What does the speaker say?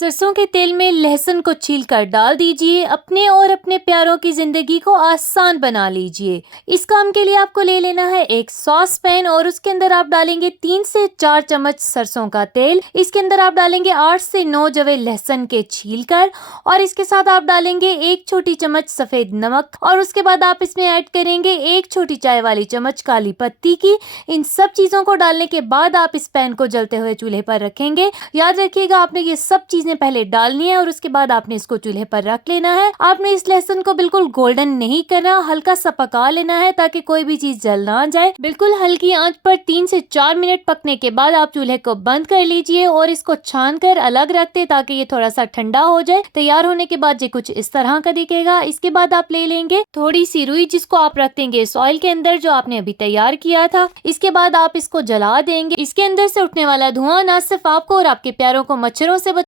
सरसों के तेल में लहसुन को छील कर डाल दीजिए। अपने और अपने प्यारों की जिंदगी को आसान बना लीजिए। इस काम के लिए आपको ले लेना है एक सॉस पैन और उसके अंदर आप डालेंगे 3 से 4 चम्मच सरसों का तेल। इसके अंदर आप डालेंगे 8 से 9 जवे लहसुन के छील कर और इसके साथ आप डालेंगे 1 छोटी चम्मच सफेद नमक और उसके बाद आप इसमें ऐड करेंगे 1 छोटी चाय वाली चम्मच काली पत्ती की। इन सब चीजों को डालने के बाद आप इस पैन को जलते हुए चूल्हे पर रखेंगे। याद रखिएगा आपने ये सब चीजें पहले डालनी है और उसके बाद आपने इसको चूल्हे पर रख लेना है। आपने इस लहसुन को बिल्कुल गोल्डन नहीं करना, हल्का सा पका लेना है ताकि कोई भी चीज जल ना जाए। बिल्कुल हल्की आंच पर 3 से 4 मिनट पकने के बाद आप चूल्हे को बंद कर लीजिए और इसको छान कर अलग रख दे ताकि ये थोड़ा सा ठंडा हो जाए। तैयार होने के बाद ये कुछ इस तरह का दिखेगा। इसके बाद आप ले लेंगे थोड़ी सी रुई जिसको आप रख देंगे इस ऑयल के अंदर जो आपने अभी तैयार किया था। इसके बाद आप इसको जला देंगे। इसके अंदर से उठने वाला धुआं ना सिर्फ आपको और आपके प्यारों को मच्छरों से